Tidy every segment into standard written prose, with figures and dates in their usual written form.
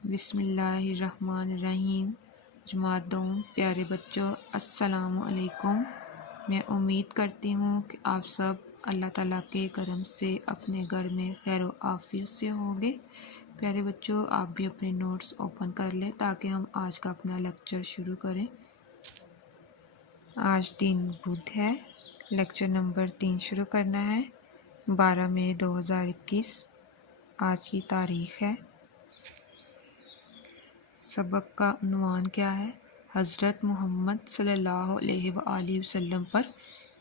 बिस्मिल्लाहिर्रहमानिर्रहीम। जमात दोम प्यारे बच्चों, अस्सलाम वालेकुम। मैं उम्मीद करती हूँ कि आप सब अल्लाह ताला के करम से अपने घर में खैर व आफियत से होंगे। प्यारे बच्चों, आप भी अपने नोट्स ओपन कर लें ताकि हम आज का अपना लेक्चर शुरू करें। आज दिन बुध है, लेक्चर नंबर 3 शुरू करना है। 12 मई 2021 आज की तारीख है। सबक का उन्वान क्या है? हज़रत मोहम्मद सल्लल्लाहु अलैहि वसल्लम पर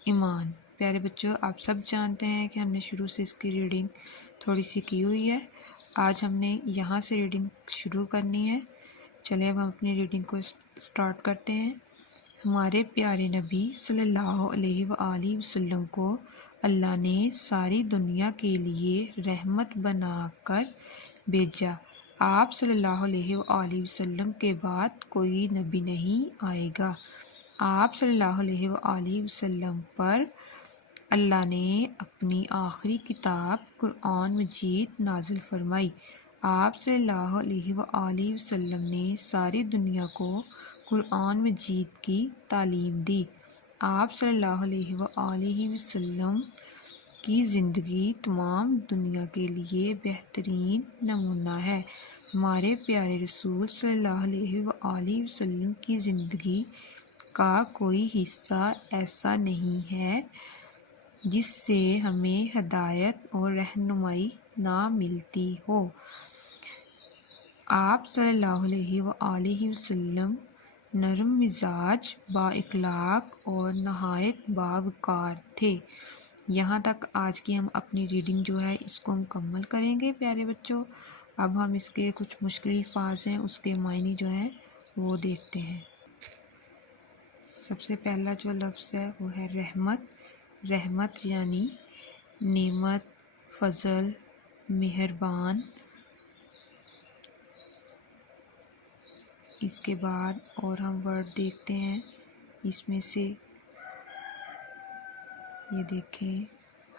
ईमान। प्यारे बच्चों, आप सब जानते हैं कि हमने शुरू से इसकी रीडिंग थोड़ी सी की हुई है। आज हमने यहाँ से रीडिंग शुरू करनी है। चलिए अब हम अपनी रीडिंग को स्टार्ट करते हैं। हमारे प्यारे नबी सल्लल्लाहु अलैहि वसल्लम को अल्लाह ने सारी दुनिया के लिए रहमत बनाकर भेजा। आप सल्लल्लाहु अलैहि वसल्लम के बाद कोई नबी नहीं आएगा। आप सल्लल्लाहु अलैहि वसल्लम पर अल्लाह ने अपनी आखिरी किताब कुरान मजीद नाजिल फरमाई। आप सल्लल्लाहु अलैहि वसल्लम ने सारी दुनिया को कुरान मजीद की तालीम दी। आप सल्लल्लाहु अलैहि वसल्लम की ज़िंदगी तमाम दुनिया के लिए बेहतरीन नमूना है। हमारे प्यारे रसूल सल्लल्लाहु अलैहि वसल्लम की ज़िंदगी का कोई हिस्सा ऐसा नहीं है जिससे हमें हिदायत और रहनुमाई ना मिलती हो। आप सल्लल्लाहु अलैहि वसल्लम नरम मिजाज, बाइखलाक और नहायत बावकार थे। यहाँ तक आज की हम अपनी रीडिंग जो है इसको मुकम्मल करेंगे। प्यारे बच्चों, अब हम इसके कुछ मुश्किल अल्फाज हैं उसके मायने जो हैं वो देखते हैं। सबसे पहला जो लफ्ज़ है वो है रहमत। रहमत यानी नेमत, फजल, मेहरबान। इसके बाद और हम वर्ड देखते हैं। इसमें से ये देखें,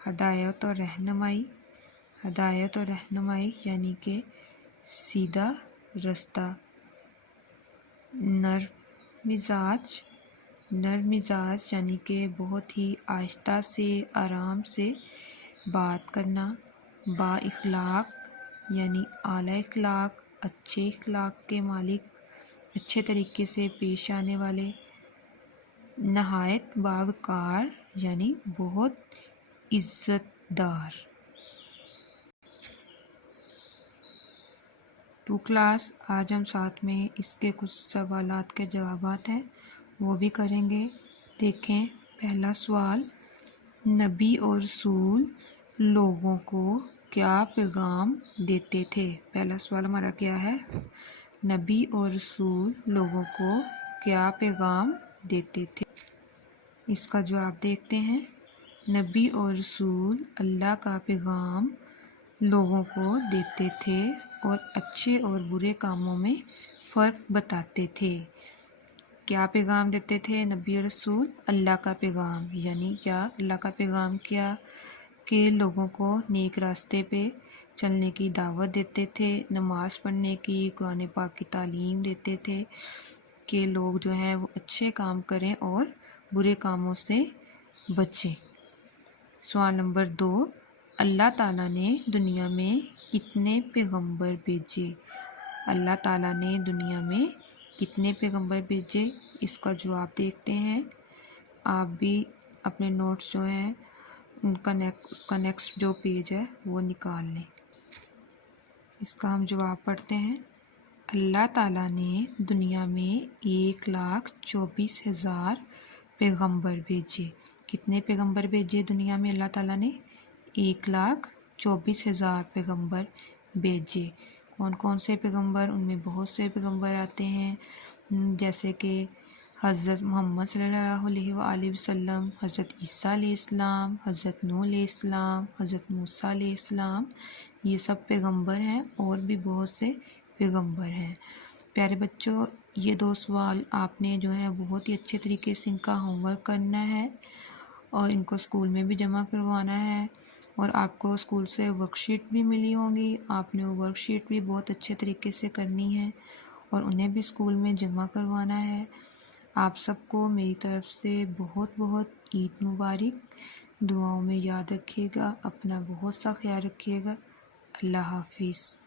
हदायत और रहनुमाई। हदायत और रहनुमाई यानी कि सीधा रास्ता। नर्म मिजाज। नर्म मिजाज यानी कि बहुत ही आहिस्ता से आराम से बात करना। बाइखलाक यानी आला इखलाक, अच्छे इखलाक के मालिक, अच्छे तरीके से पेश आने वाले। नहायत बावकार यानी बहुत इज़्ज़तदार। टू क्लास आज हम साथ में इसके कुछ सवालात के जवाबात हैं वो भी करेंगे। देखें, पहला सवाल, नबी और रसूल लोगों को क्या पैगाम देते थे? पहला सवाल हमारा क्या है? नबी और रसूल लोगों को क्या पैगाम देते थे? इसका जवाब देखते हैं। नबी और रसूल अल्लाह का पैगाम लोगों को देते थे और अच्छे और बुरे कामों में फ़र्क बताते थे। क्या पैगाम देते थे नबी और रसूल? अल्लाह का पैगाम। यानी क्या? अल्लाह का पैगाम क्या कि लोगों को नेक रास्ते पे चलने की दावत देते थे, नमाज़ पढ़ने की, कुरान पाक की तालीम देते थे कि लोग जो हैं वो अच्छे काम करें और बुरे कामों से बचें। सवाल नंबर 2, अल्लाह ताला ने दुनिया में कितने पैगंबर भेजे? अल्लाह ताला ने दुनिया में कितने पैगंबर भेजे? इसका जवाब देखते हैं। आप भी अपने नोट्स जो हैं उसका नेक्स्ट जो पेज है वो निकाल लें। इसका हम जवाब पढ़ते हैं। अल्लाह ताला ने दुनिया में 1,24,000 पैगंबर भेजे। कितने पैगंबर भेजे दुनिया में अल्लाह ताला ने? 1,24,000 पैगंबर भेजे। कौन कौन से पैगंबर? उनमें बहुत से पैगंबर आते हैं, जैसे कि हज़रत मोहम्मद सल्लल्लाहु अलैहि वसल्लम, हज़रत ईसा अलैहिस्सलाम, हज़रत नूह अलैहिस्सलाम, हज़रत मूसा अलैहिस्सलाम। ये सब पैगंबर हैं और भी बहुत से पैगंबर हैं। प्यारे बच्चों, ये 2 सवाल आपने जो है बहुत ही अच्छे तरीके से इनका होमवर्क करना है और इनको स्कूल में भी जमा करवाना है اور آپ کو اسکول سے ورک شیٹ بھی ملی ہوں گی، آپ نے وہ ورک شیٹ بھی بہت اچھے طریقے سے کرنی ہے اور انہیں بھی اسکول میں جمع کروانا ہے۔ آپ سب کو میری طرف سے بہت بہت عید مبارک، دعاؤں میں یاد رکھیے گا، اپنا بہت سا خیال رکھیے گا۔ اللہ حافظ۔